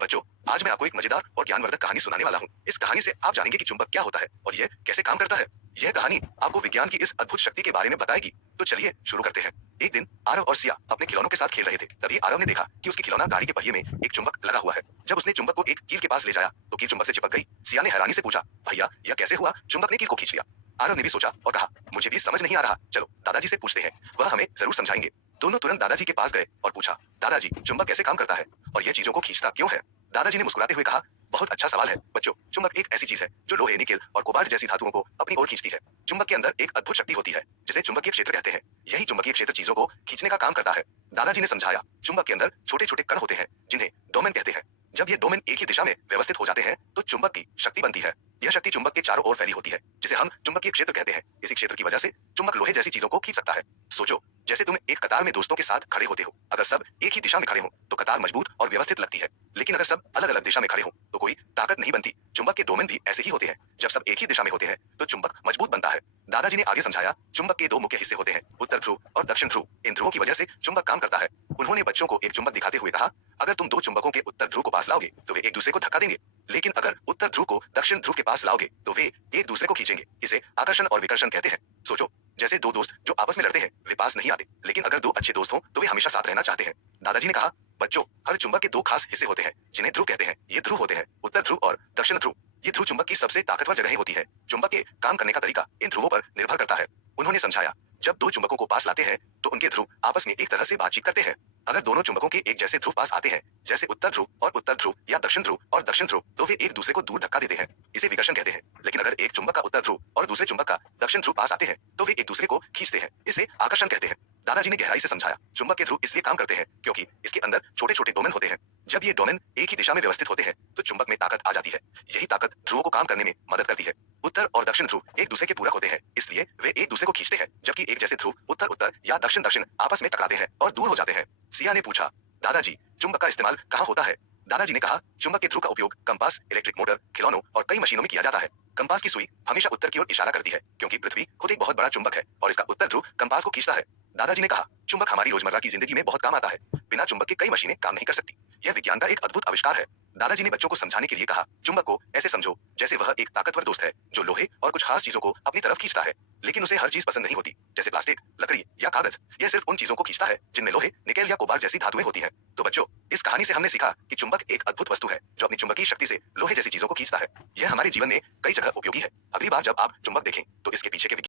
बच्चों, आज मैं आपको एक मजेदार और ज्ञानवर्धक कहानी सुनाने वाला हूँ। इस कहानी से आप जानेंगे कि चुंबक क्या होता है और यह कैसे काम करता है। यह कहानी आपको विज्ञान की इस अद्भुत शक्ति के बारे में बताएगी। तो चलिए शुरू करते हैं। एक दिन आरव और सिया अपने खिलौनों के साथ खेल रहे थे। तभी आरव ने देखा कि उसकी खिलौना गाड़ी के पहिए में एक चुंबक लगा हुआ है। जब उसने चुंबक को एक कील के पास ले जाया तो कील चुंबक से चिपक गई। सिया ने हैरानी से पूछा, भैया यह कैसे हुआ? चुंबक ने कील को खींच लिया। आरव ने भी सोचा और कहा, मुझे भी समझ नहीं आ रहा, चलो दादाजी से पूछते हैं, वह हमें जरूर समझाएंगे। दोनों तुरंत दादाजी के पास गए और पूछा, दादाजी चुंबक कैसे काम करता है और यह चीजों को खींचता क्यों है? दादाजी ने मुस्कुराते हुए कहा, बहुत अच्छा सवाल है बच्चों। चुंबक एक ऐसी चीज है जो लोहे, निकेल और कोबाल्ट जैसी धातुओं को अपनी ओर खींचती है। चुंबक के अंदर एक अद्भुत शक्ति होती है जिसे चुंबकीय क्षेत्र कहते हैं। यही चुंबकीय क्षेत्र चीजों को खींचने का काम करता है। दादाजी ने समझाया, चुंबक के अंदर छोटे छोटे कण होते हैं जिन्हें डोमेन कहते हैं। जब ये डोमेन एक ही दिशा में व्यवस्थित हो जाते हैं तो चुंबक की शक्ति बनती है। यह शक्ति चुंबक के चारों ओर फैली होती है जिसे हम चुंबकीय क्षेत्र कहते हैं। इसी क्षेत्र की वजह से चुंबक लोहे जैसी चीजों को खींच सकता है। सोचो, जैसे तुम एक कतार में दोस्तों के साथ खड़े होते हो। अगर सब एक ही दिशा में खड़े हो तो कतार मजबूत और व्यवस्थित लगती है, लेकिन अगर सब अलग अलग दिशा में खड़े हो तो कोई ताकत नहीं बनती। चुंबक के डोमेन भी ऐसे ही होते हैं। जब सब एक ही दिशा में होते हैं तो चुंबक मजबूत बनता है। दादाजी ने आगे समझाया, चुंबक के दो मुख्य हिस्से होते हैं, उत्तर ध्रुव और दक्षिण ध्रुव। इन ध्रुवों की वजह से चुंबक काम करता है। उन्होंने बच्चों को एक चुंबक दिखाते हुए कहा, अगर तुम दो चुंबकों के उत्तर ध्रुव को पास लाओगे तो वे एक दूसरे को धक्का देंगे, लेकिन अगर उत्तर ध्रुव को दक्षिण ध्रुव के पास लाओगे तो वे एक दूसरे को खींचेंगे। इसे आकर्षण और विकर्षण कहते हैं। सोचो, जैसे दो दोस्त जो आपस में लड़ते हैं वे पास नहीं आते, लेकिन अगर दो अच्छे दोस्त हों तो वे हमेशा साथ रहना चाहते हैं। दादाजी ने कहा, बच्चों, हर चुंबक के दो खास हिस्से होते हैं जिन्हें ध्रुव कहते हैं। ये ध्रुव होते हैं उत्तर ध्रुव और दक्षिण ध्रुव। ये ध्रुव चुंबक की सबसे ताकतवर जगहें होती है। चुंबक के काम करने का तरीका इन ध्रुवों पर निर्भर करता है। उन्होंने समझाया, जब दो चुंबकों को पास लाते हैं तो उनके ध्रुव आपस में एक तरह से बातचीत करते हैं। अगर दोनों चुंबकों के एक जैसे ध्रुव पास आते हैं, जैसे उत्तर ध्रुव और उत्तर ध्रुव या दक्षिण ध्रुव और दक्षिण ध्रुव, तो वे एक दूसरे को दूर धक्का देते हैं। इसे विकर्षण कहते हैं। लेकिन अगर एक चुंबक का उत्तर ध्रुव और दूसरे चुंबक का दक्षिण ध्रुव पास आते हैं तो वे एक दूसरे को खींचते हैं। इसे आकर्षण कहते हैं। दादाजी ने गहराई से समझाया, चुंबक के ध्रुव इसलिए काम करते हैं क्योंकि इसके अंदर छोटे छोटे डोमेन होते हैं। जब ये डोमेन एक ही दिशा में व्यवस्थित होते हैं तो चुंबक में ताकत आ जाती है। यही ताकत ध्रुवों को काम करने में मदद करती है। उत्तर और दक्षिण ध्रुव एक दूसरे के पूरक होते हैं, इसलिए वे एक दूसरे को खींचते हैं, जबकि एक जैसे ध्रुव उत्तर उत्तर या दक्षिण दक्षिण आपस में टकराते हैं और दूर हो जाते हैं। सिया ने पूछा, दादाजी चुंबक का इस्तेमाल कहाँ होता है? दादाजी ने कहा, चुंबक के ध्रुव का उपयोग कंपास, इलेक्ट्रिक मोटर, खिलौनों और कई मशीनों में किया जाता है। कंपास की सुई हमेशा उत्तर की ओर इशारा करती है क्योंकि पृथ्वी खुद एक बहुत बड़ा चुंबक है और इसका उत्तर ध्रुव कंपास को खींचता है। दादाजी ने कहा, चुंबक हमारी रोजमर्रा की जिंदगी में बहुत काम आता है। बिना चुंबक के कई मशीनें काम नहीं कर सकती। यह विज्ञान का एक अद्भुत आविष्कार है। दादाजी ने बच्चों को समझाने के लिए कहा, चुंबक को ऐसे समझो जैसे वह एक ताकतवर दोस्त है जो लोहे और कुछ खास चीजों को अपनी तरफ खींचता है, लेकिन उसे हर चीज पसंद नहीं होती, जैसे प्लास्टिक, लकड़ी या कागज। यह सिर्फ उन चीजों को खींचता है जिनमें लोहे, निकेल या कोबाल्ट जैसी धातुएं होती हैं। तो बच्चों, इस कहानी से हमने सीखा कि चुंबक एक अद्भुत वस्तु है जो अपनी चुंबकीय शक्ति से लोहे जैसी चीजों को खींचता है। यह हमारे जीवन में कई जगह उपयोगी है। अगली बार जब आप चुंबक देखें तो इसके पीछे के